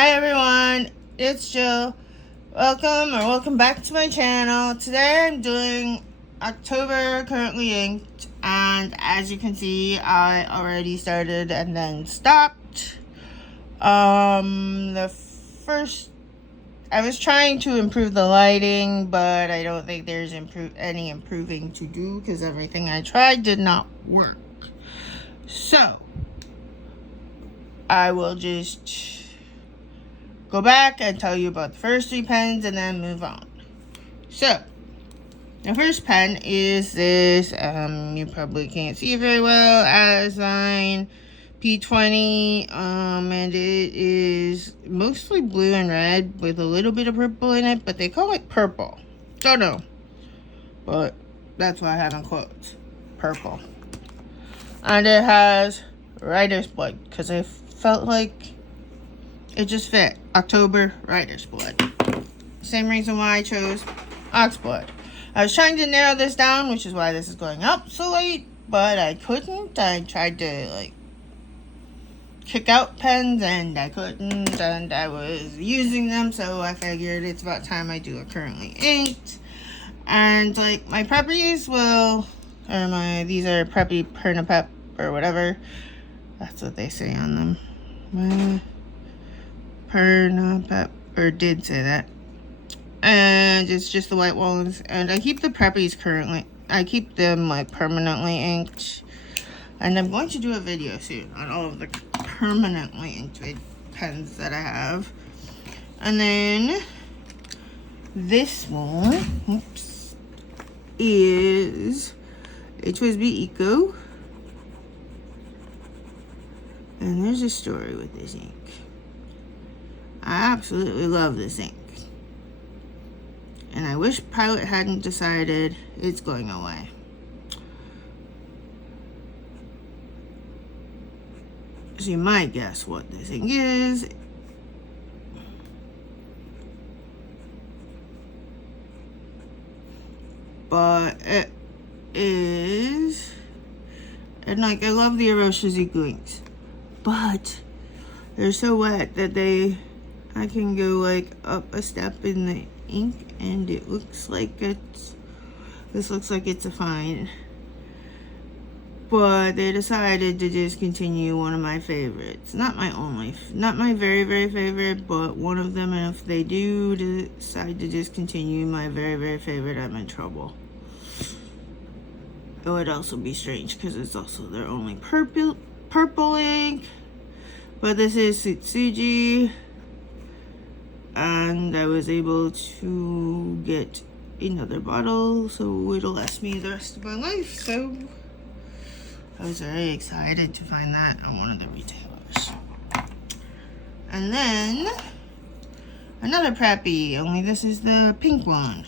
Hi everyone, it's Jill. Welcome back to my channel. Today I'm doing October Currently Inked, and as you can see, I already started and then stopped. The first, I was trying to improve the lighting, but I don't think there's any improving to do because everything I tried did not work. So, I will just go back and tell you about the first three pens and then move on. So, the first pen is this, you probably can't see very well, Azine P20, and it is mostly blue and red with a little bit of purple in it, but they call it purple. Don't know, but that's why I have in quotes, purple. And it has writer's blood, because I felt like it just fit. October writer's blood. Same reason why I chose Oxblood. I was trying to narrow this down, which is why this is going up so late, but I couldn't. I tried to kick out pens and I couldn't, and I was using them, so I figured it's about time I do a Currently Inked. And my preppies these are preppy Pernapep or whatever. That's what they say on them. Pernapep, or did say that. And it's just the white ones, and I keep the preppies I keep them permanently inked, and I'm going to do a video soon on all of the permanently inked pens that I have. And then this one, is HSB Eco, and there's a story with this ink. I absolutely love this ink. And I wish Pilot hadn't decided it's going away. So you might guess what this thing is. But it is... And I love the Iroshizuku inks. But they're so wet that I can go up a step in the ink, and it looks like this looks like it's a fine. But they decided to discontinue one of my favorites. Not my very, very favorite, but one of them. And if they do decide to discontinue my very, very favorite, I'm in trouble. It would also be strange because it's also their only purple ink. But this is Sutsuji. And I was able to get another bottle, so it'll last me the rest of my life. So I was very excited to find that on one of the retailers. And then another preppy, only this is the pink one.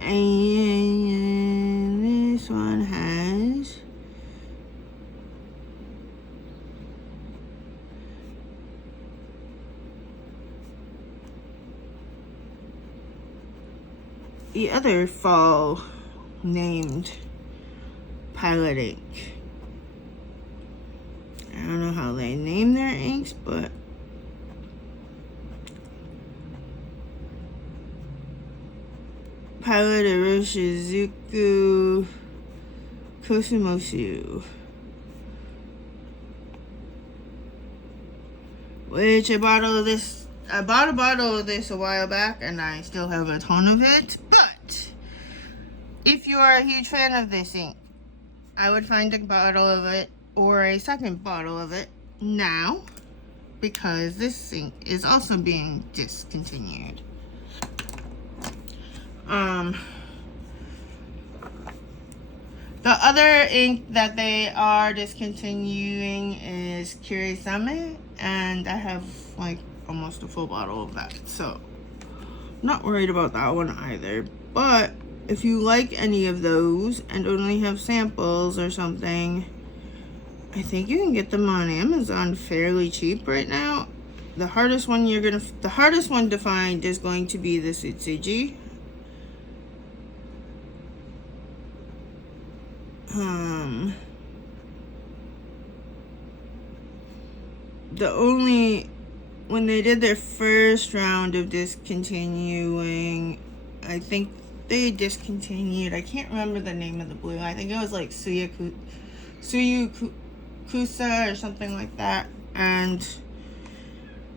And this one has the other fall named Pilot ink. I don't know how they name their inks, but Pilot Iroshizuku Kosumosu, which I bought a bottle of this a while back, and I still have a ton of it. But if you are a huge fan of this ink, I would find a bottle of it or a second bottle of it now, because this ink is also being discontinued. The other ink that they are discontinuing is Kirisame, and I have almost a full bottle of that, so not worried about that one either. But if you like any of those and only have samples or something, I think you can get them on Amazon fairly cheap right now. The hardest one to find is going to be the Sutsuji. when they did their first round of discontinuing, I think they discontinued, I can't remember the name of the blue. I think it was like Suyu Kusa or something like that. And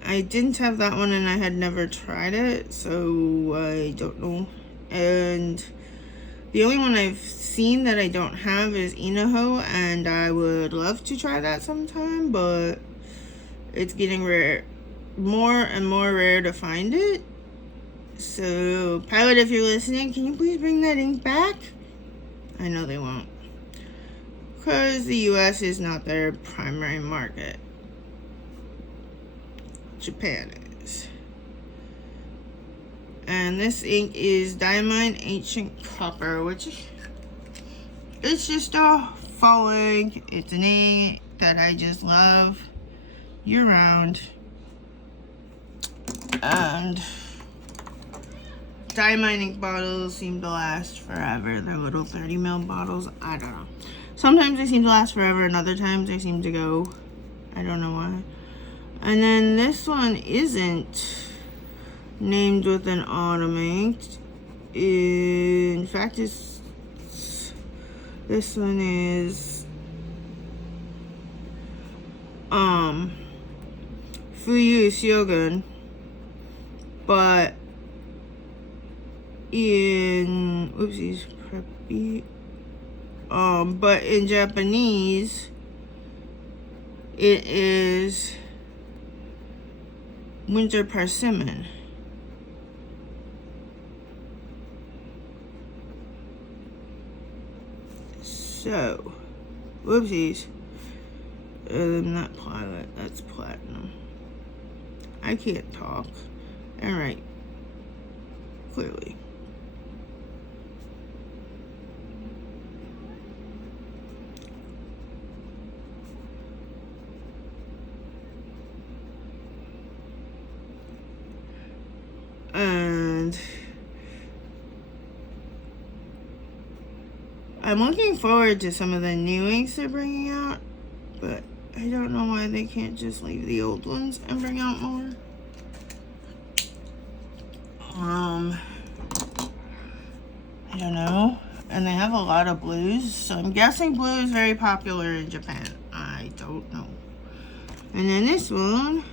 I didn't have that one, and I had never tried it, so I don't know. And the only one I've seen that I don't have is Inoho, and I would love to try that sometime, but it's getting rare, more and more rare to find it. So, Pilot, if you're listening, can you please bring that ink back? I know they won't, because the US is not their primary market. Japan is. And this ink is Diamine Ancient Copper, which it's just a fall ink. It's an ink that I just love year round. And Diamine ink bottles seem to last forever. They're little 30 ml bottles. I don't know. Sometimes they seem to last forever, and other times they seem to go. I don't know why. And then this one isn't named with an autumn ink. In fact, this one is Fuyu Shogun, but in but in Japanese it is Winter Persimmon. So, whoopsies. Not Pilot, that's Platinum. I can't talk. Alright. Clearly. And I'm looking forward to some of the new inks they're bringing out, but I don't know why they can't just leave the old ones and bring out more. I don't know. And they have a lot of blues, so I'm guessing blue is very popular in Japan. I don't know. And then this one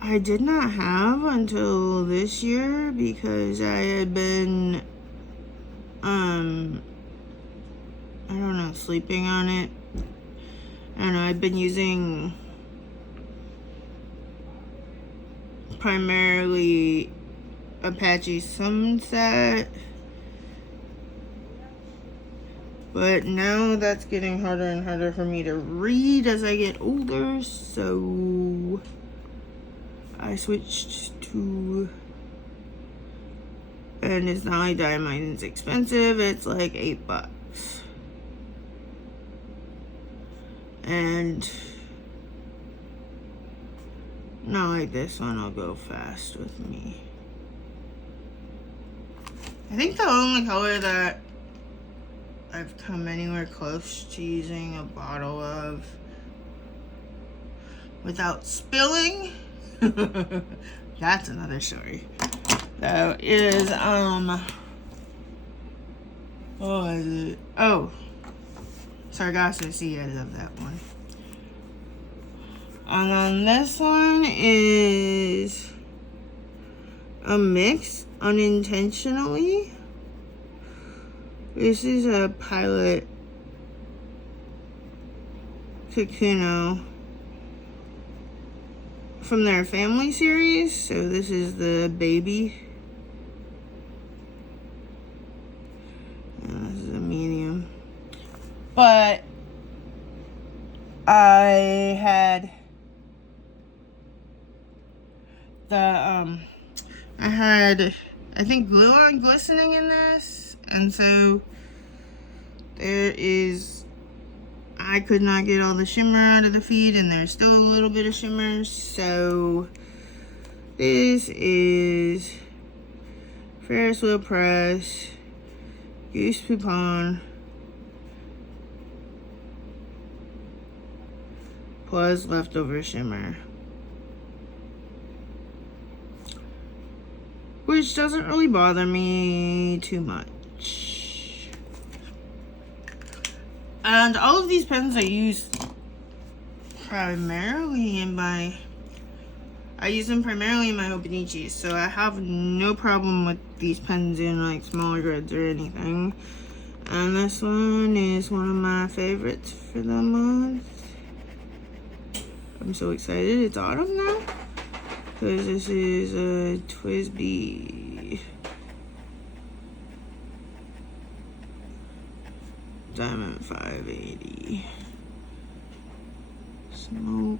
I did not have until this year because I had been I don't know, sleeping on it. I don't know, I've been using primarily Apache Sunset, but now that's getting harder and harder for me to read as I get older, so I switched to, and it's not like Diamine is expensive, it's like $8. And not like this one will go fast with me. I think the only color that I've come anywhere close to using a bottle of without spilling, that's another story, though, is, what is it? Oh, Sargasso Sea, I love that one. And then this one is a mix, Unintentionally. This is a Pilot Kakuno from their family series. So this is the baby. And this is a medium. But I had I think glue on glistening in this, and so I could not get all the shimmer out of the feed, and there's still a little bit of shimmer, so this is Ferris Wheel Press, Goose Poupon, plus leftover shimmer, which doesn't really bother me too much. And all of these pens I use primarily in my, I use them primarily in my Hobonichis, so I have no problem with these pens in like smaller grids or anything. And this one is one of my favorites for the month. I'm so excited, it's autumn now, because this is a TWSBI Diamond 580 Smoke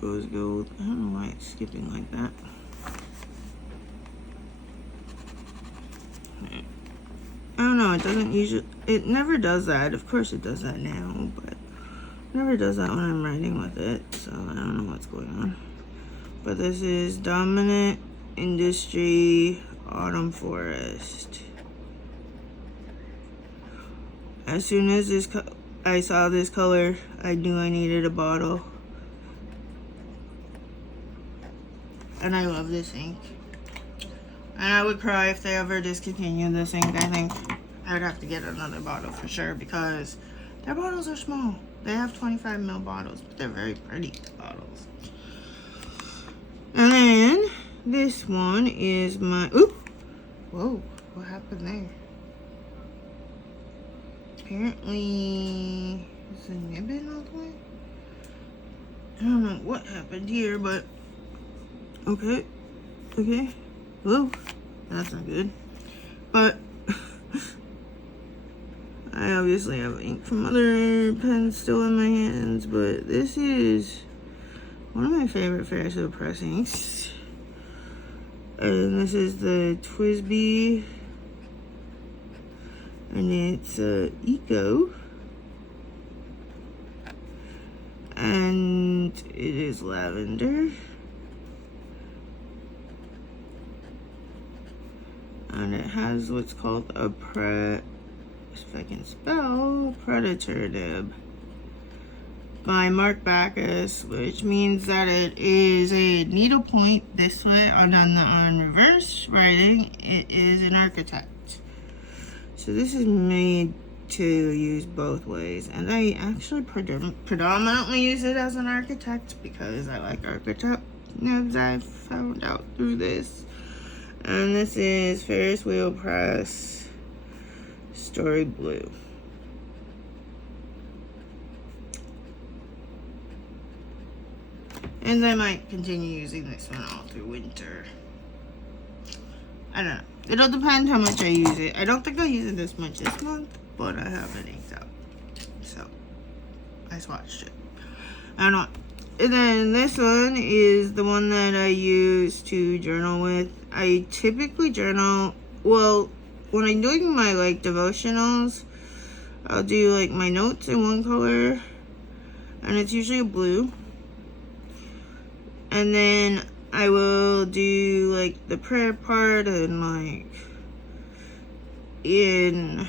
Rose Gold. I don't know why it's skipping like that. I don't know, it doesn't usually, it never does that. Of course it does that now, but it never does that when I'm writing with it, so I don't know what's going on. But this is Dominant Industry Autumn Forest. As soon as I saw this color, I knew I needed a bottle. And I love this ink. And I would cry if they ever discontinued this ink. I think I would have to get another bottle for sure, because their bottles are small. They have 25 ml bottles, but they're very pretty bottles. And then this one is my, oop, whoa, what happened there? Apparently, is the nib in all the way? I don't know what happened here, but okay, whoa, that's not good. But I obviously have ink from other pens still in my hands, but this is one of my favorite Ferris-Wheel press inks. And this is the TWSBI, and it's Eco. And it is lavender. And it has what's called a if I can spell, Predator nib by Mark Bacchus, which means that it is a needle point this way, and on reverse writing, it is an architect. So this is made to use both ways, and I actually predominantly use it as an architect because I like architect nibs, I've found out through this. And this is Ferris-Wheel Press Story Blue. And I might continue using this one all through winter. I don't know. It'll depend how much I use it. I don't think I'll use it this much this month, but I have it inked out. So, I swatched it. I don't know. And then this one is the one that I use to journal with. I typically journal, well, when I'm doing my like devotionals, I'll do like my notes in one color, and it's usually a blue. And then I will do like the prayer part and like in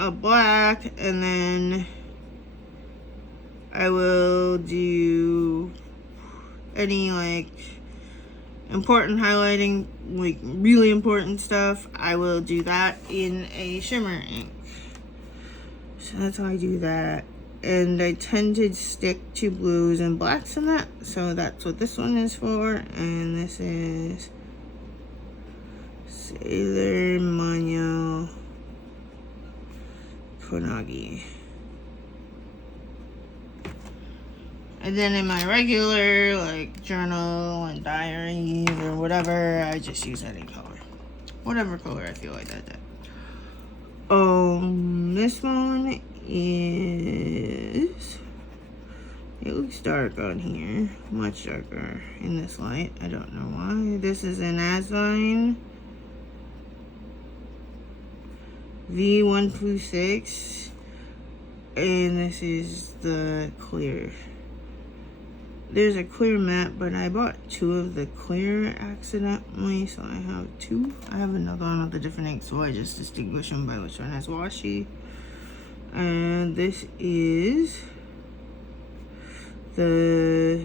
a black, and then I will do any like important highlighting, like really important stuff. I will do that in a shimmer ink. So that's how I do that. And I tend to stick to blues and blacks in that. So that's what this one is for. And this is Sailor Manyo Konagi. And then in my regular like journal and diary or whatever, I just use any color. Whatever color I feel like that day. This one is, it looks dark on here, much darker in this light. I don't know why. This is an Azine V126, and this is the clear. There's a clear matte, but I bought two of the clear accidentally, so I have two. I have another one with a different ink, so I just distinguish them by which one has washi. And this is the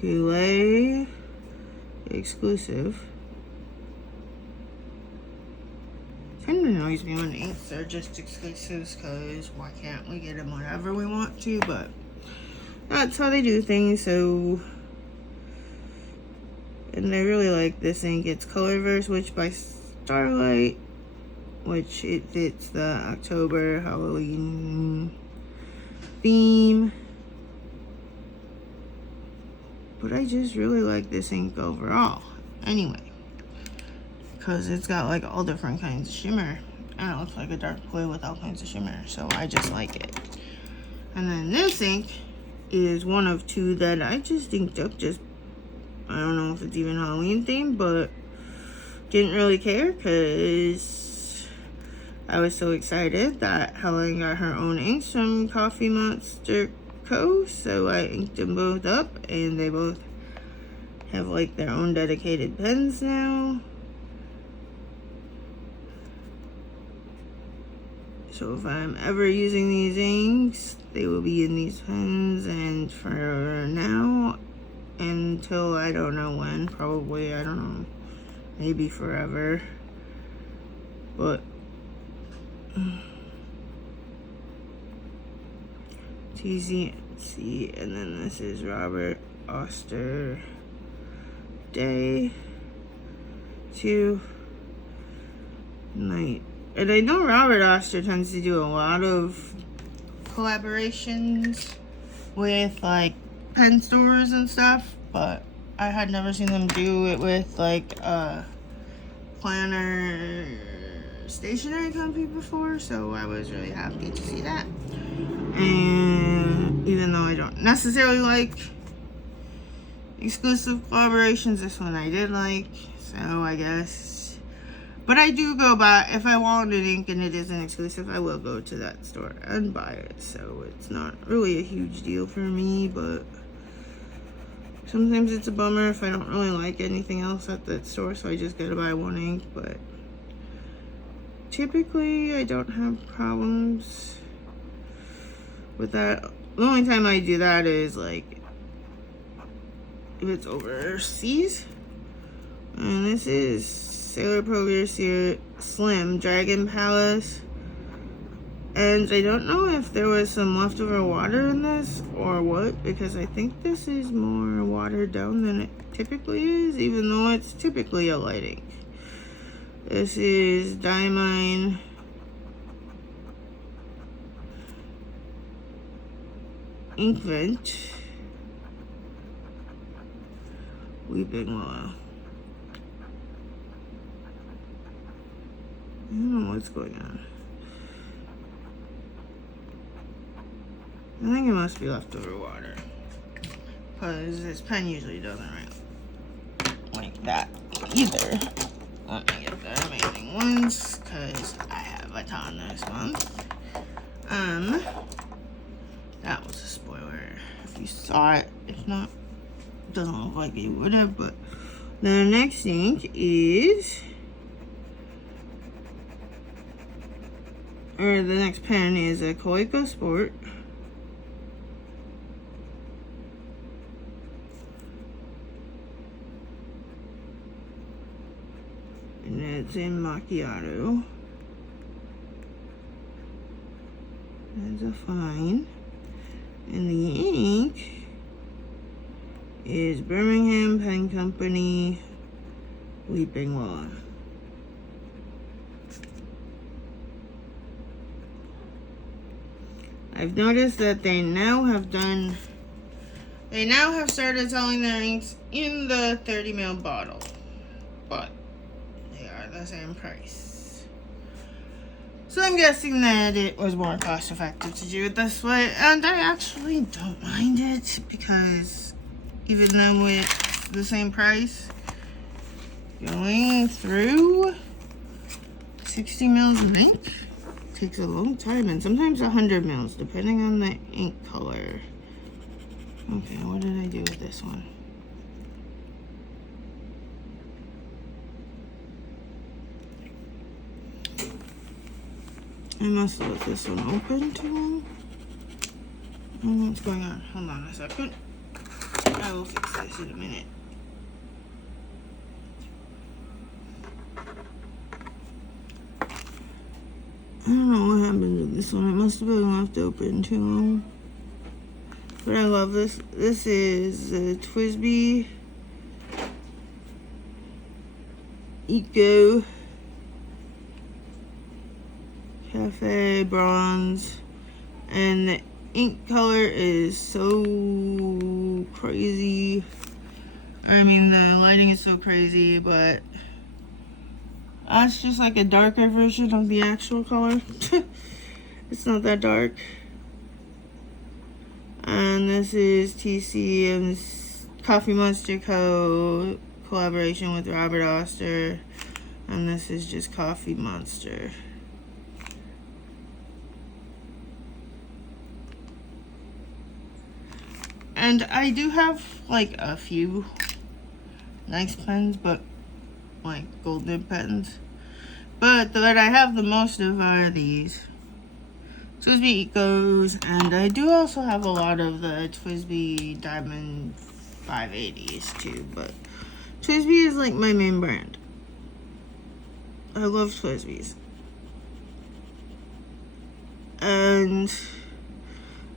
Goulet exclusive. It kind of annoys me when inks are just exclusives, because why can't we get them whenever we want to? But that's how they do things. So, and I really like this ink. It's Colorverse Witch by Starlight, which it fits the October Halloween theme. But I just really like this ink overall. Anyway, because it's got like all different kinds of shimmer. And it looks like a dark blue with all kinds of shimmer. So I just like it. And then this ink is one of two that I just inked up. Just, I don't know if it's even Halloween themed, but didn't really care because I was so excited that Helen got her own inks from Coffee Monster Co. So I inked them both up, and they both have like their own dedicated pens now. So if I'm ever using these inks, they will be in these pens, and for now, until I don't know when, probably, I don't know, maybe forever, but TZNC, and then this is Robert Oster Day 2 Night. And I know Robert Oster tends to do a lot of collaborations with like pen stores and stuff, but I had never seen them do it with like a planner stationery company before, so I was really happy to see that. And even though I don't necessarily like exclusive collaborations, this one I did like, so I guess. But I do go buy, if I want an ink and it isn't exclusive, I will go to that store and buy it. So it's not really a huge deal for me, but sometimes it's a bummer if I don't really like anything else at that store, so I just gotta buy one ink. But typically I don't have problems with that. The only time I do that is like if it's overseas. And this is Sailor Progress here, Slim Dragon Palace. And I don't know if there was some leftover water in this or what, because I think this is more watered down than it typically is, even though it's typically a light ink. This is Diamine Inkvent Weeping Willow. I don't know what's going on. I think it must be leftover water, because this pen usually doesn't write like that either. Let me get the amazing ones, because I have a ton this month. That was a spoiler if you saw it. If not, it doesn't look like you would have. But the next ink is, or the next pen is a Koiko Sport. And it's in Macchiato. That's a fine. And the ink is Birmingham Pen Company Weeping Willow. I've noticed that they now have started selling their inks in the 30 ml bottle, but they are the same price. So I'm guessing that it was more cost effective to do it this way, and I actually don't mind it, because even though it's the same price, going through 60 mils of ink takes a long time, and sometimes 100 mils, depending on the ink color. Okay, what did I do with this one? I must have left this one open too long. I don't know what's going on. Hold on a second. I will fix this in a minute. I don't know what happened with this one. It must have been left open too long. But I love this. This is the TWSBI Eco Cafe Bronze, and the ink color is so crazy. I mean, the lighting is so crazy, but that's just like a darker version of the actual color. It's not that dark. And this is TCM's Coffee Monster Co. collaboration with Robert Oster. And this is just Coffee Monster. And I do have like a few nice pens, but like gold nib pens. But what I have the most of are these TWSBI Ecos, and I do also have a lot of the TWSBI Diamond 580s too, but TWSBI is like my main brand. I love TWSBIs. And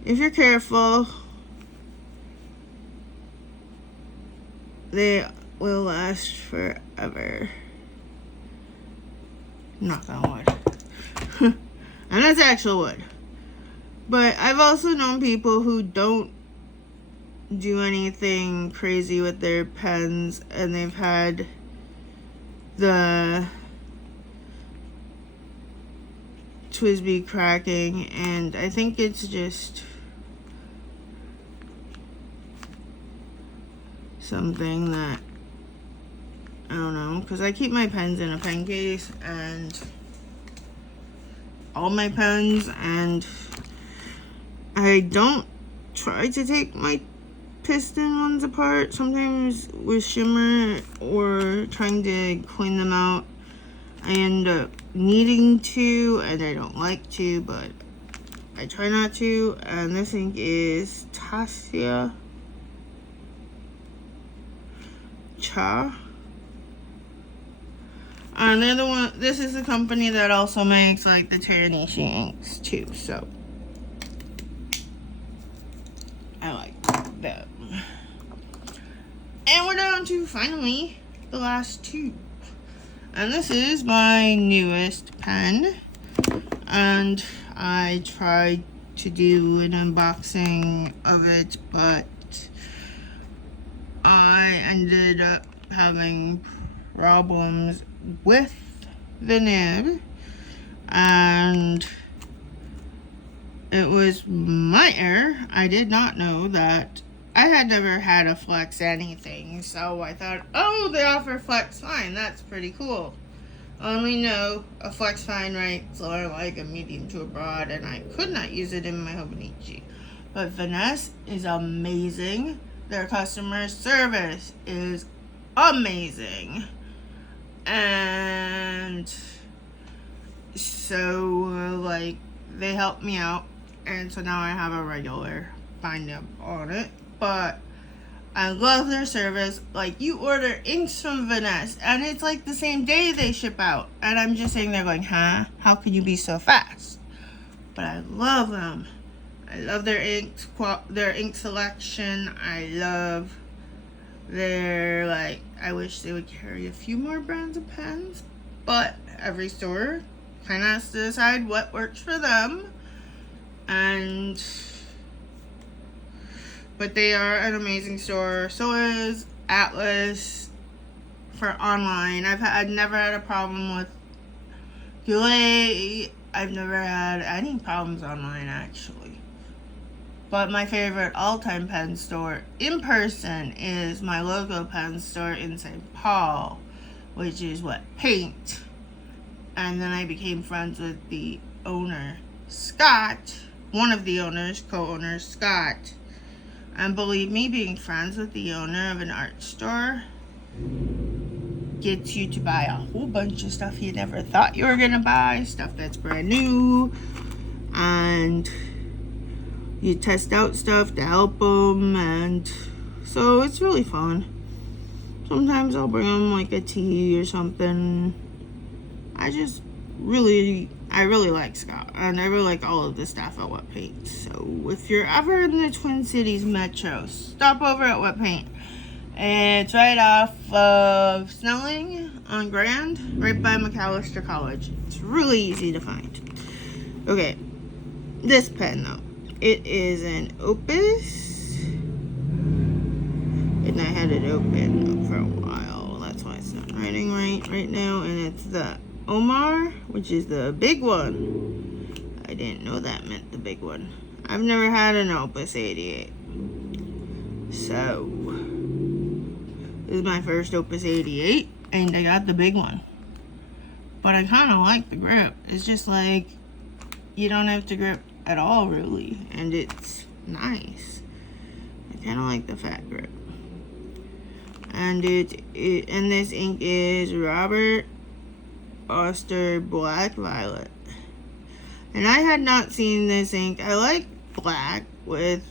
if you're careful, they will last forever. Knock on wood. And that's actual wood. But I've also known people who don't do anything crazy with their pens, and they've had the TWSBI cracking, and I think it's just something that, I don't know, because I keep my pens in a pen case, and all my pens, and I don't try to take my piston ones apart. Sometimes with shimmer or trying to clean them out, I end up needing to, and I don't like to, but I try not to. And this ink is Tassia Cha. And they're the one, this is the company that also makes like the Teranishi inks too, so I like them. And we're down to finally the last two. And this is my newest pen, and I tried to do an unboxing of it, but I ended up having problems with the nib, and it was my error. I did not know that. I had never had a Flex anything, so I thought, oh, they offer Flex Fine, that's pretty cool. Only know a Flex Fine writes or like a medium to a broad, and I could not use it in my Hobonichi. But Finesse is amazing. Their customer service is amazing. And so, like, they helped me out, and so now I have a regular bind nib on it. But I love their service. Like, you order inks from Finesse, and it's like the same day they ship out. And I'm just sitting there going, huh? How can you be so fast? But I love them. I love their ink selection. I love their, like, I wish they would carry a few more brands of pens, but every store kind of has to decide what works for them. But they are an amazing store. So is Atlas for online. I've never had a problem with Goulet. I've never had any problems online, actually. But my favorite all-time pen store in person is my local pen store in St. Paul, which is Paint. And then I became friends with the owner, Scott, one of the owners, co-owners, Scott. And believe me, being friends with the owner of an art store gets you to buy a whole bunch of stuff you never thought you were gonna buy, stuff that's brand new, and you test out stuff to help them, and so it's really fun. Sometimes I'll bring them like a tea or something. I really like Scott, and I really like all of the staff at Wet Paint. So if you're ever in the Twin Cities Metro, stop over at Wet Paint. It's right off of Snelling on Grand, right by Macalester College. It's really easy to find. Okay, this pen though. It is an Opus, and I had it open for a while. That's why it's not writing right now. And it's the Omar, which is the big one. I didn't know that meant the big one. I've never had an Opus 88. So, this is my first Opus 88, and I got the big one. But I kind of like the grip. It's just like, you don't have to grip at all, really, and it's nice. I kind of like the fat grip. And and this ink is Robert Oster Black Violet. And I had not seen this ink. I like black and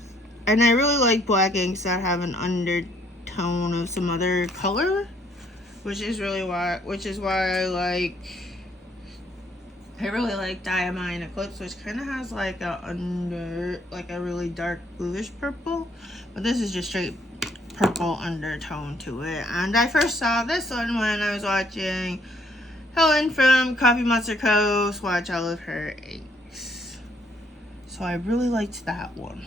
I really like black inks that have an undertone of some other color, which is why I really like Diamine Eclipse, which kind of has like a really dark bluish purple, but this is just straight purple undertone to it. And I first saw this one when I was watching Helen from Coffee Monster Co. watch all of her inks. So I really liked that one.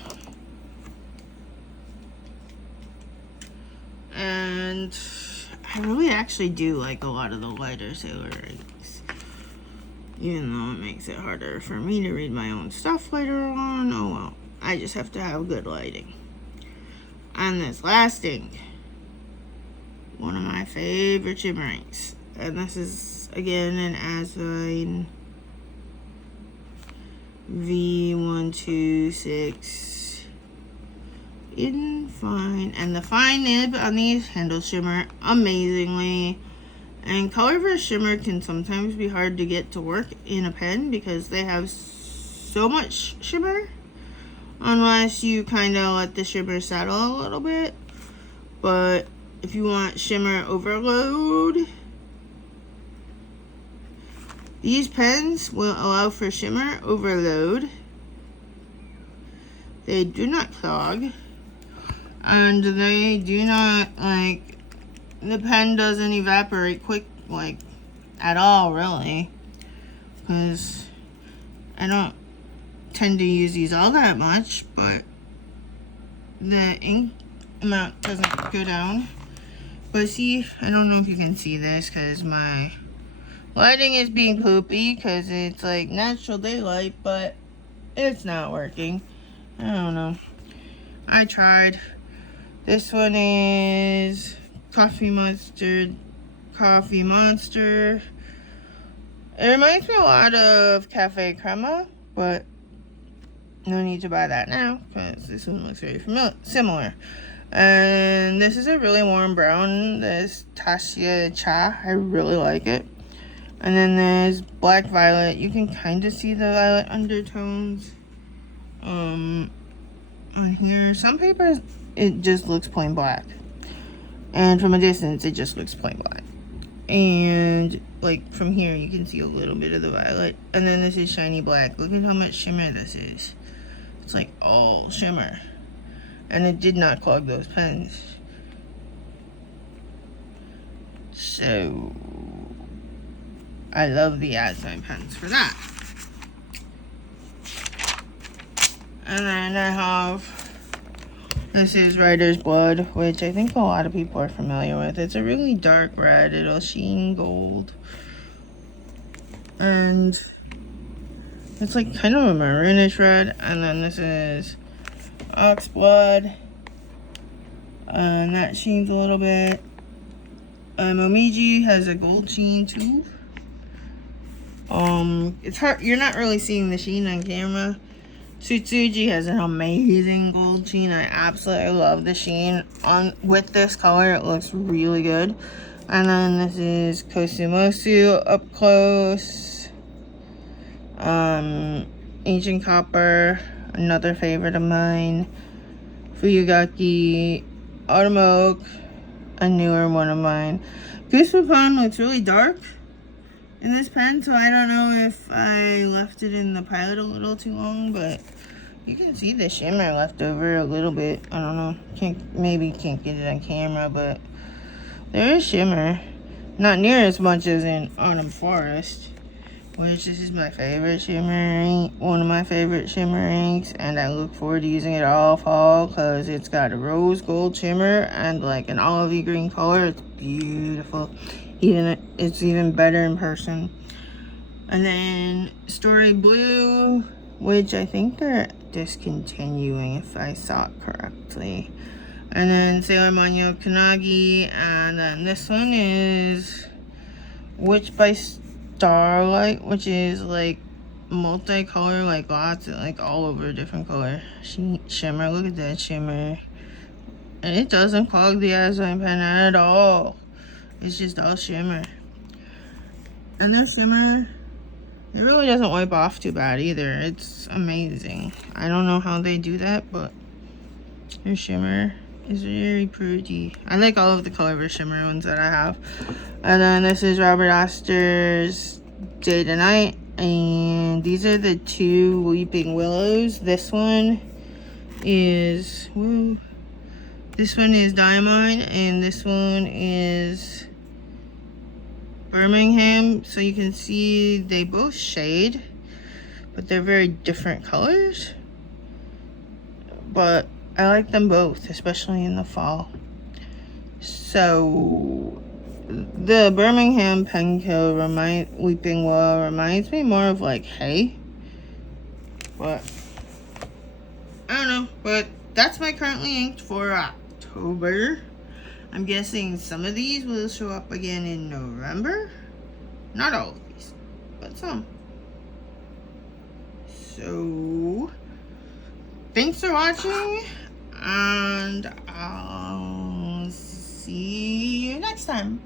And I really actually do like a lot of the lighter Sailor inks. Even though it makes it harder for me to read my own stuff later on. Oh well, I just have to have good lighting. And this last ink, one of my favorite shimmer inks. And this is, again, an Azvine V126 in fine. And the fine nib on these handles shimmer amazingly. And color versus shimmer can sometimes be hard to get to work in a pen because they have so much shimmer, unless you kind of let the shimmer settle a little bit. But if you want shimmer overload, these pens will allow for shimmer overload. They do not clog, and they do not, like, the pen doesn't evaporate quick, like, at all, really, because I don't tend to use these all that much, but the ink amount doesn't go down. But see, I don't know if you can see this because my lighting is being poopy because it's like natural daylight, but it's not working. I don't know. I tried. This one is Coffee Monster. It reminds me a lot of Cafe Crema, but no need to buy that now because this one looks very similar. And this is a really warm brown. This Tasha Cha. I really like it. And then there's Black Violet. You can kind of see the violet undertones on here. Some papers, it just looks plain black. And from a distance, it just looks plain black. And like from here, you can see a little bit of the violet. And then this is shiny black. Look at how much shimmer this is. It's like all shimmer. And it did not clog those pens. So I love the Azvine pens for that. And then I have, this is Writer's Blood, which I think a lot of people are familiar with. It's a really dark red. It'll sheen gold. And it's like kind of a maroonish red. And then this is Ox Blood. And that sheens a little bit. Momiji has a gold sheen too. It's hard, you're not really seeing the sheen on camera. Tsutsuji has an amazing gold sheen. I absolutely love the sheen on with this color. It looks really good. And then this is Kosumosu up close. Ancient Copper, another favorite of mine. Fuyugaki, Autumn Oak, a newer one of mine. Goosebump Pond looks really dark in this pen, so I don't know if I left it in the pilot a little too long, but you can see the shimmer left over a little bit. I don't know, maybe can't get it on camera, but there is shimmer. Not near as much as in Autumn Forest, which this is my favorite shimmer ink, one of my favorite shimmer inks, and I look forward to using it all fall because it's got a rose gold shimmer and like an olivey green color. It's beautiful. It's even better in person. And then Story Blue, which I think they're discontinuing if I saw it correctly. And then Sailor Manyo Kanagi, and then this one is Witch by Starlight, which is like multicolor, like lots of, like all over different color shimmer. Look at that shimmer, and it doesn't clog the Azine pen at all. It's just all shimmer, and their shimmer, it really doesn't wipe off too bad either. It's amazing. I don't know how they do that, but their shimmer is very pretty. I like all of the color shimmer ones that I have. And then this is Robert Astor's Day to Night, and these are the two Weeping Willows. This one is Diamond, and this one is Birmingham. So you can see they both shade, but they're very different colors. But I like them both, especially in the fall. So the Birmingham Penkill Weeping Willow reminds me more of like hay. But I don't know. But that's my currently inked for October. I'm guessing some of these will show up again in November. Not all of these, but some. So thanks for watching, and I'll see you next time.